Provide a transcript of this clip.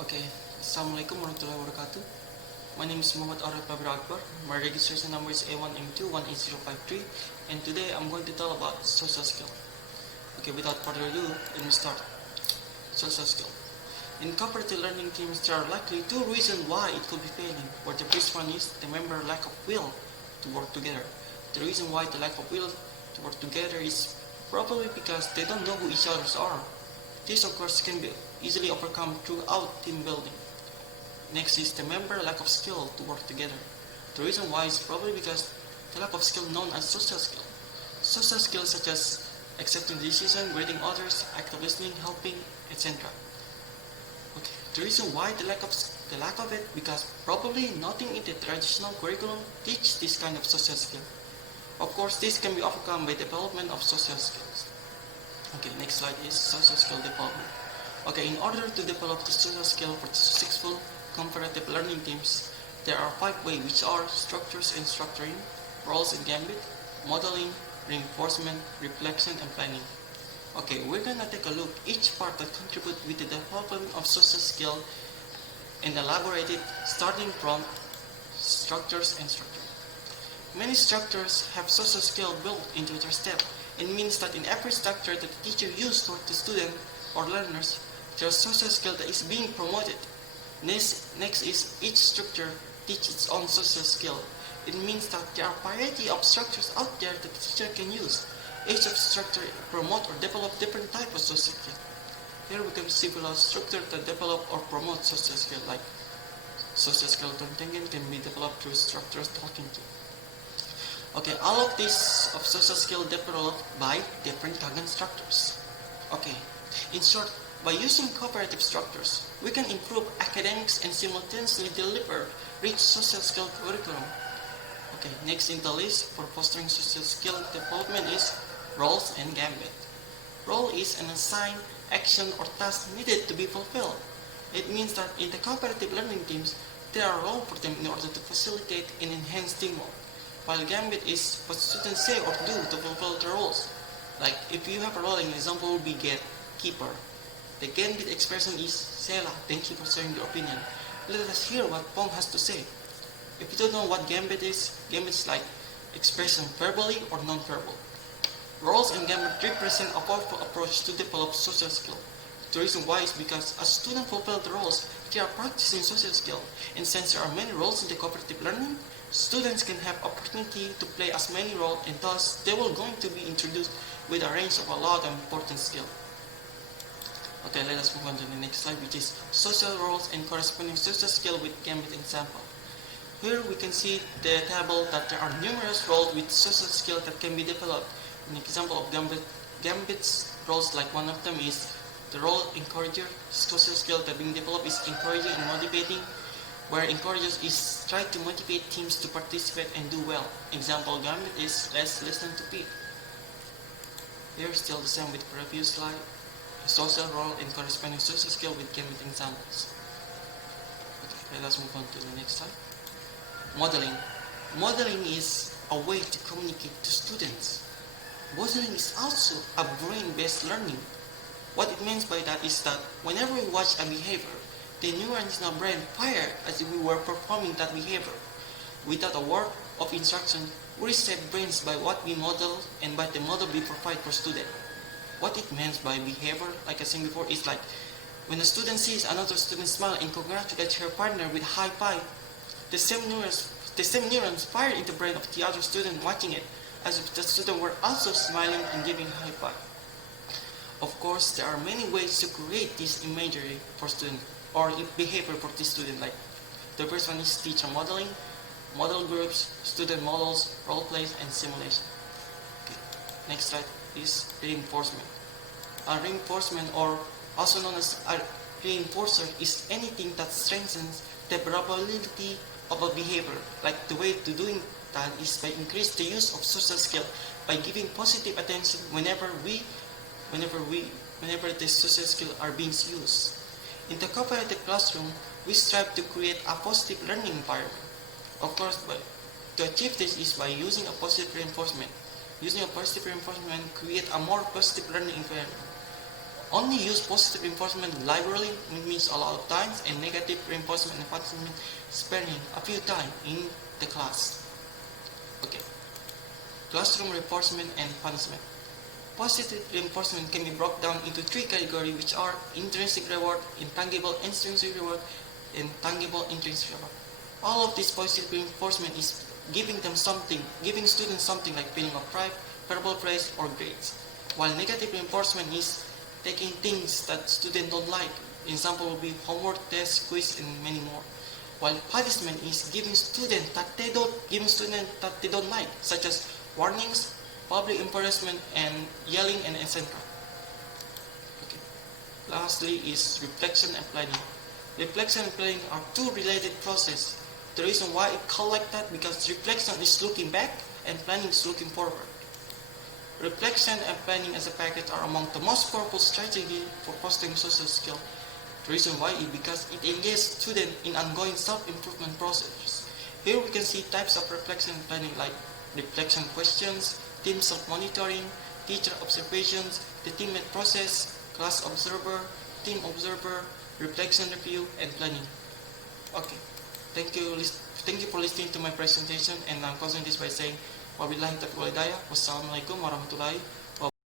Okay, Assalamualaikum warahmatullahi wabarakatuh. My name is Muhammad Aurel Akbar. My registration number is A1M218053, and today I'm going to tell about social skill. Okay, without further ado, let me start. Social skill. In cooperative learning teams, there are likely two reasons why it could be failing. Where the first one is the member lack of will to work together. The reason why the lack of will to work together is probably because they don't know who each other are. This of course can be easily overcome throughout team building. Next is the member lack of skill to work together. The reason why is probably because the lack of skill known as social skill. Social skills such as accepting decisions, grading others, active listening, helping, etc. Okay, the reason why the lack of it because probably nothing in the traditional curriculum teach this kind of social skill. Of course, this can be overcome by development of social skills. Okay, next slide is social skill development. Okay, in order to develop the social skill for successful comparative learning teams, there are 5 ways, which are structures and structuring, roles and gambit, modeling, reinforcement, reflection, and planning. Okay, we're gonna take a look each part that contribute with the development of social skill and elaborate it starting from structures and structuring. Many structures have social skill built into their step. It means that in every structure that the teacher uses toward the student or learners, there's social skill that is being promoted. Next is each structure teaches its own social skill. It means that there are a variety of structures out there that the teacher can use. Each of structure promote or develop different type of social skill. Here we can see below structure that develop or promote social skill, like social skill thinking can be developed through structures talking to. Okay, all of these of social skill developed by different cognitive structures. Okay, in short, by using cooperative structures, we can improve academics and simultaneously deliver rich social skill curriculum. Okay, next in the list for fostering social skill development is roles and gambit. Role is an assigned action or task needed to be fulfilled. It means that in the cooperative learning teams, there are roles for them in order to facilitate and enhance teamwork. While gambit is what students say or do to fulfill the roles. Like if you have a role, an example would be keeper. The gambit expression is Sela, thank you for sharing your opinion. Let us hear what Pong has to say. If you don't know what gambit is like expression verbally or non-verbal. Roles and gambit represent a powerful approach to develop social skill. The reason why is because as students fulfill the roles, they are practicing social skill. And since there are many roles in the cooperative learning, students can have opportunity to play as many roles, and thus they will going to be introduced with a range of a lot of important skill. Okay, let us move on to the next slide, which is social roles and corresponding social skill with gambit example. Here we can see the table that there are numerous roles with social skill that can be developed. An example of gambit's roles, like one of them is the role encourager. Social skill that being developed is encouraging and motivating, where encouragers is try to motivate teams to participate and do well. Example gambit is let's listen to Pete. Here still the same with previous slide. Social role and corresponding social skill with gambit examples. Okay, let us move on to the next slide. Modeling. Modeling is a way to communicate to students. Modeling is also a brain-based learning. What it means by that is that whenever we watch a behavior, the neurons in our brain fire as if we were performing that behavior. Without a word of instruction, we reset brains by what we model and by the model we provide for student. What it means by behavior, like I said before, is like when a student sees another student smile and congratulates her partner with high five, the same neurons fire in the brain of the other student watching it, as if the student were also smiling and giving high five. Of course, there are many ways to create this imagery for students or behavior for this student. Like the first one is teacher modeling, model groups, student models, role plays, and simulation. Okay. Next slide is reinforcement. A reinforcement, or also known as a reinforcer, is anything that strengthens the probability of a behavior. Like the way to doing that is by increase the use of social skill by giving positive attention whenever the social skill are being used. In the cooperative classroom, we strive to create a positive learning environment. Of course, to achieve this is by using a positive reinforcement. Using a positive reinforcement create a more positive learning environment. Only use positive reinforcement liberally, means a lot of times, and negative reinforcement and punishment sparingly a few times in the class. Okay. Classroom reinforcement and punishment. Positive reinforcement can be broken down into three categories, which are intrinsic reward, intangible intrinsic reward, and tangible intrinsic reward. All of this positive reinforcement is giving students something like feeling of pride, verbal praise, or grades. While negative reinforcement is taking things that students don't like. Example will be homework, test, quiz, and many more. While punishment is giving students that they don't like, such as warnings, public embarrassment, and yelling, and etc. Okay. Lastly is reflection and planning. Reflection and planning are two related processes. The reason why it called like that because reflection is looking back and planning is looking forward. Reflection and planning as a package are among the most powerful strategies for fostering social skill. The reason why is because it engages students in ongoing self-improvement process. Here we can see types of reflection and planning like reflection questions, team self-monitoring, teacher observations, the teammate process, class observer, team observer, reflection review, and planning. Okay, thank you for listening to my presentation, and I'm closing this by saying wabillahi taufiq wal hidayah. Wassalamualaikum warahmatullahi